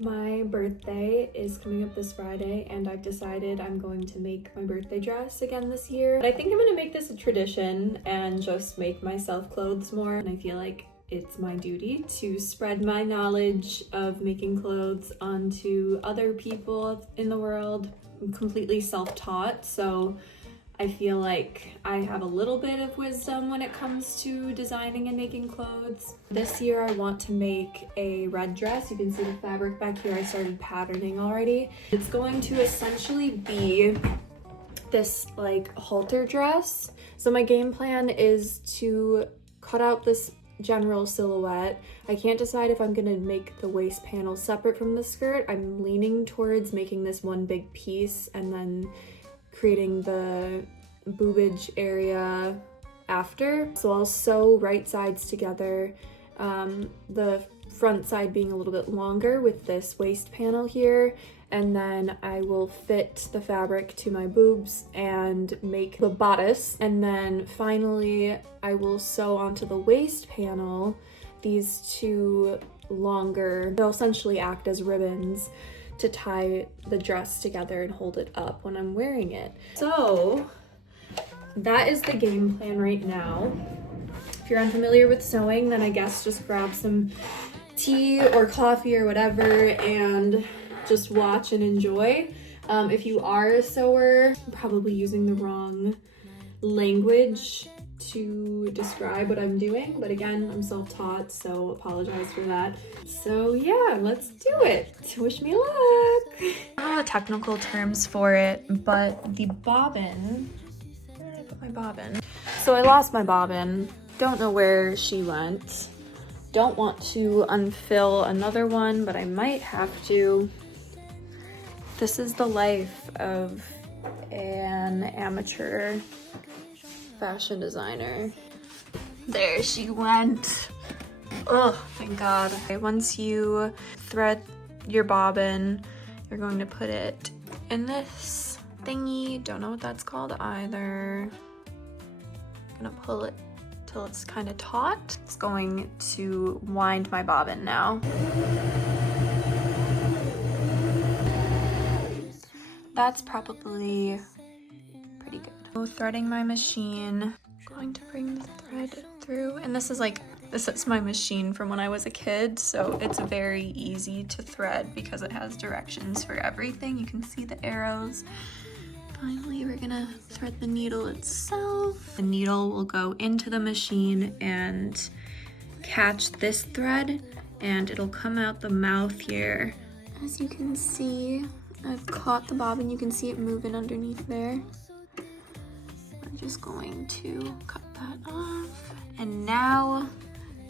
My birthday is coming up this Friday and I've decided I'm going to make my birthday dress again this year. But I think I'm gonna make this a tradition and just make myself clothes more. And I feel like it's my duty to spread my knowledge of making clothes onto other people in the world. I'm completely self-taught, so I feel like I have a little bit of wisdom when it comes to designing and making clothes. This year I want to make a red dress. You can see the fabric back here. I started patterning already. It's going to essentially be this like halter dress. So my game plan is to cut out this general silhouette. I can't decide if I'm gonna make the waist panel separate from the skirt. I'm leaning towards making this one big piece and then creating the boobage area after. So I'll sew right sides together, the front side being a little bit longer with this waist panel here, and then I will fit the fabric to my boobs and make the bodice, and then finally I will sew onto the waist panel these two longer, they'll essentially act as ribbons to tie the dress together and hold it up when I'm wearing it. So that is the game plan right now. If you're unfamiliar with sewing, then I guess just grab some tea or coffee or whatever and just watch and enjoy. If you are a sewer, I'm probably using the wrong language to describe what I'm doing, but again, I'm self-taught, so apologize for that. So yeah, let's do it. Wish me luck. I don't know the technical terms for it, but the bobbin, where did I put my bobbin? So I lost my bobbin. Don't know where she went. Don't want to unfill another one, but I might have to. This is the life of an amateur fashion designer. There she went. Oh, thank God. Okay, once you thread your bobbin, you're going to put it in this thingy. Don't know what that's called either. I'm gonna pull it till it's kind of taut. It's going to wind my bobbin now. That's probably pretty good. So threading my machine, going to bring the thread through, and this is my machine from when I was a kid, so it's very easy to thread because it has directions for everything. You can see the arrows. Finally, we're gonna thread the needle itself. The needle will go into the machine and catch this thread, and it'll come out the mouth here. As you can see, I've caught the bobbin. You can see it moving underneath there. I'm just going to cut that off. And now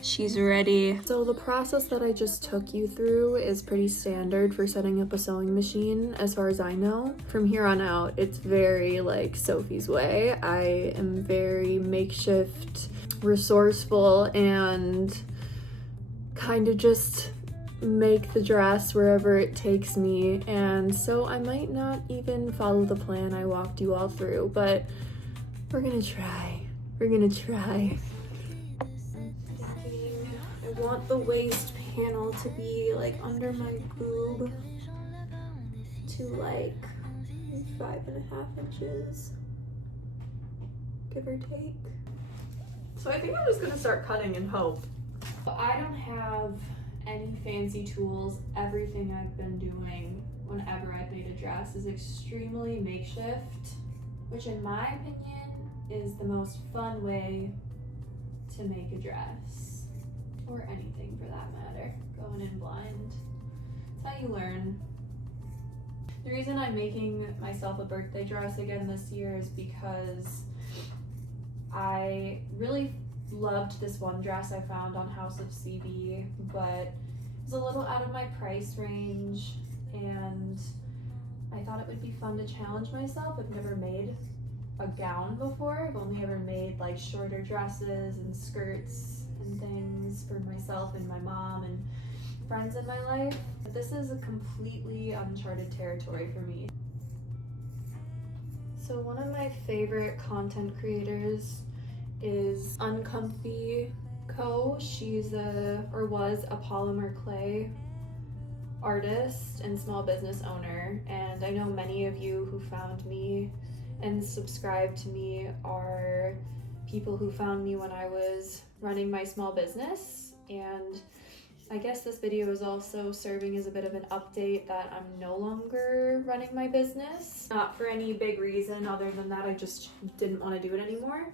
she's ready. So the process that I just took you through is pretty standard for setting up a sewing machine, as far as I know. From here on out, it's very like Sophie's way. I am very makeshift, resourceful, and kind of just make the dress wherever it takes me. And so I might not even follow the plan I walked you all through, but we're gonna try. We're gonna try. I want the waist panel to be like under my boob to like 5.5 inches, give or take. So I think I'm just gonna start cutting and hope. I don't have any fancy tools. Everything I've been doing whenever I've made a dress is extremely makeshift, which in my opinion is the most fun way to make a dress, or anything for that matter. Going in blind, it's how you learn. The reason I'm making myself a birthday dress again this year is because I really loved this one dress I found on House of CB, but it was a little out of my price range, and I thought it would be fun to challenge myself. I've never made a gown before. I've only ever made like shorter dresses and skirts and things for myself and my mom and friends in my life. But this is a completely uncharted territory for me. So one of my favorite content creators is Uncomfy Co. She's was a polymer clay artist and small business owner, and I know many of you who found me and subscribed to me are people who found me when I was running my small business, and I guess this video is also serving as a bit of an update that I'm no longer running my business. Not for any big reason other than that I just didn't want to do it anymore,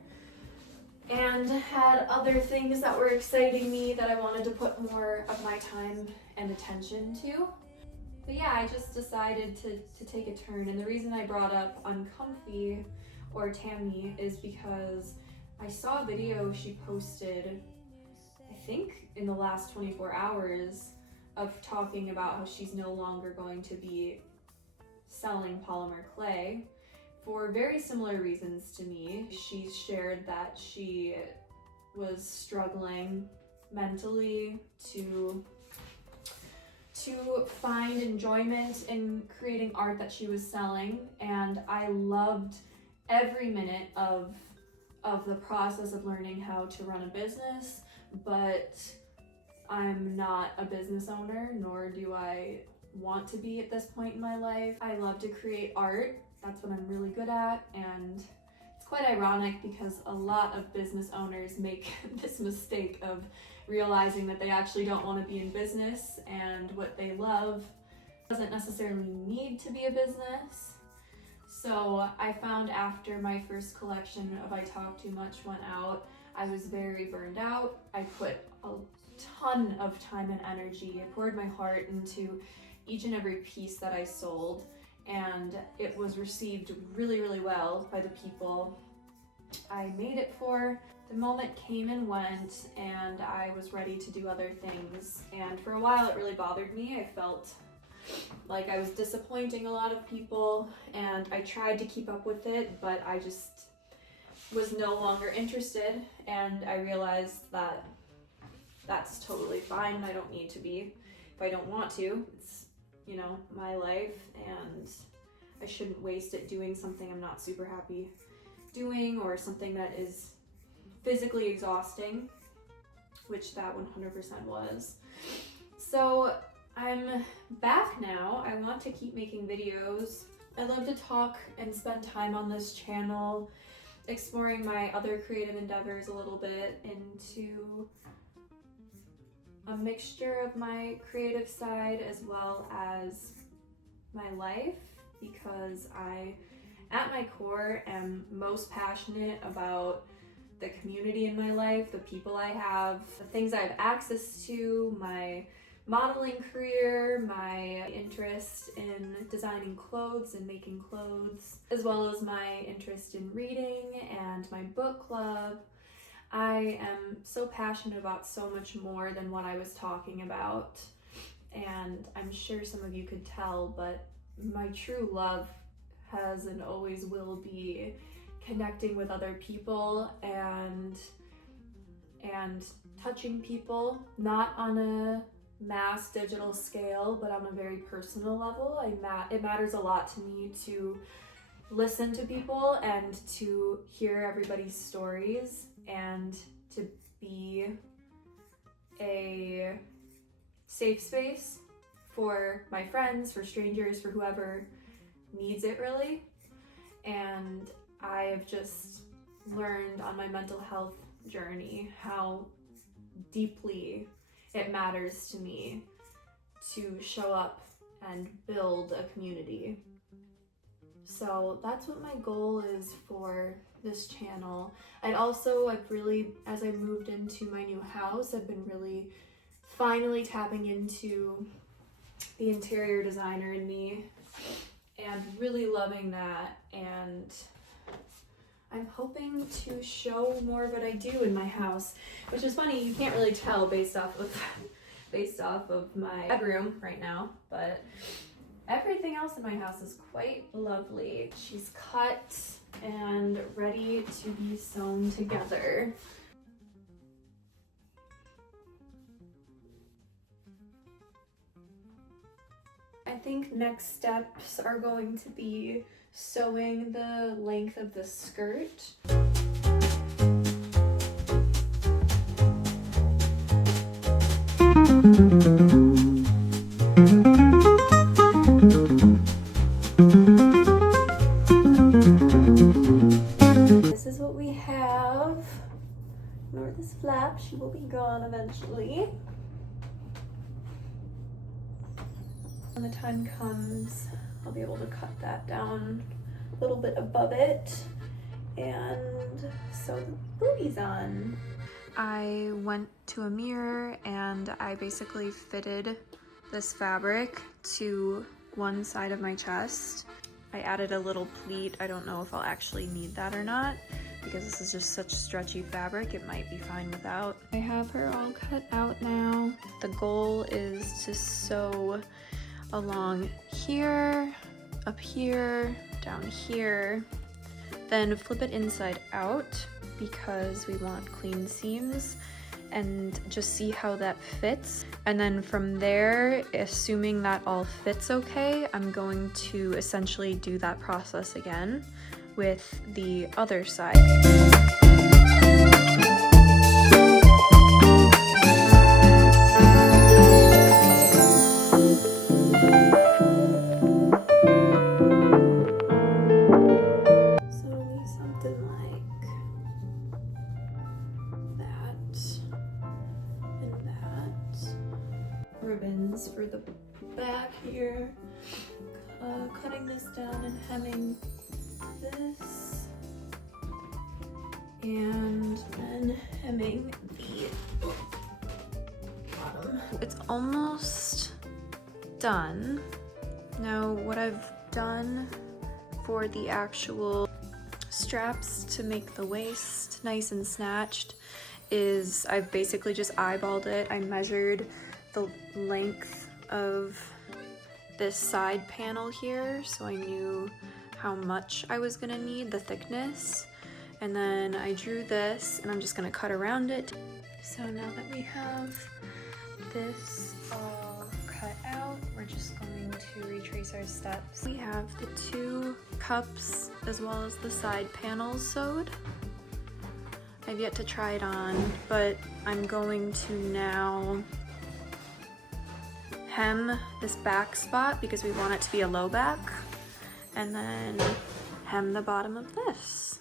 and had other things that were exciting me that I wanted to put more of my time and attention to. But yeah, I just decided to take a turn, and the reason I brought up Uncomfy or Tammy is because I saw a video she posted, I think in the last 24 hours, of talking about how she's no longer going to be selling polymer clay for very similar reasons to me. She shared that she was struggling mentally to find enjoyment in creating art that she was selling, and I loved every minute of the process of learning how to run a business, but I'm not a business owner, nor do I want to be at this point in my life. I love to create art. That's what I'm really good at, and it's quite ironic because a lot of business owners make this mistake of realizing that they actually don't want to be in business, and what they love doesn't necessarily need to be a business. So I found after my first collection of I Talk Too Much went out, I was very burned out. I put a ton of time and energy. I poured my heart into each and every piece that I sold, and it was received really, really well by the people I made it for. The moment came and went, and I was ready to do other things, and for a while it really bothered me. I felt like I was disappointing a lot of people, and I tried to keep up with it, but I just was no longer interested, and I realized that that's totally fine. I don't need to be if I don't want to. It's, you know, my life, and I shouldn't waste it doing something I'm not super happy doing, or something that is physically exhausting, which that 100% was. So I'm back now. I want to keep making videos. I love to talk and spend time on this channel, exploring my other creative endeavors a little bit into a mixture of my creative side as well as my life, because I, at my core, am most passionate about the community in my life, the people I have, the things I have access to, my modeling career, my interest in designing clothes and making clothes, as well as my interest in reading and my book club. I am so passionate about so much more than what I was talking about, and I'm sure some of you could tell, but my true love has and always will be connecting with other people and touching people, not on a mass digital scale, but on a very personal level. It matters a lot to me to listen to people and to hear everybody's stories, and to be a safe space for my friends, for strangers, for whoever needs it, really. And I have just learned on my mental health journey how deeply it matters to me to show up and build a community. So that's what my goal is for this channel. And also, as I moved into my new house, I've been really finally tapping into the interior designer in me and really loving that, and I'm hoping to show more of what I do in my house, which is funny, you can't really tell based off of my bedroom right now, but everything else in my house is quite lovely. She's cut and ready to be sewn together. I think next steps are going to be sewing the length of the skirt. When the time comes, I'll be able to cut that down a little bit above it and sew the booties on. I went to a mirror and I basically fitted this fabric to one side of my chest. I added a little pleat. I don't know if I'll actually need that or not because this is just such stretchy fabric. It might be fine without. I have her all cut out now. The goal is to sew along here, up here, down here, then flip it inside out because we want clean seams, and just see how that fits. And then from there, assuming that all fits okay, I'm going to essentially do that process again with the other side. Ribbons for the back here, cutting this down and hemming this, and then hemming the bottom. It's almost done. Now what I've done for the actual straps to make the waist nice and snatched is I've basically just eyeballed it. I measured the length of this side panel here, so I knew how much I was gonna need, the thickness, and then I drew this and I'm just gonna cut around it. So now that we have this all cut out, we're just going to retrace our steps. We have the two cups as well as the side panels sewed. I've yet to try it on, but I'm going to now hem this back spot because we want it to be a low back, and then hem the bottom of this.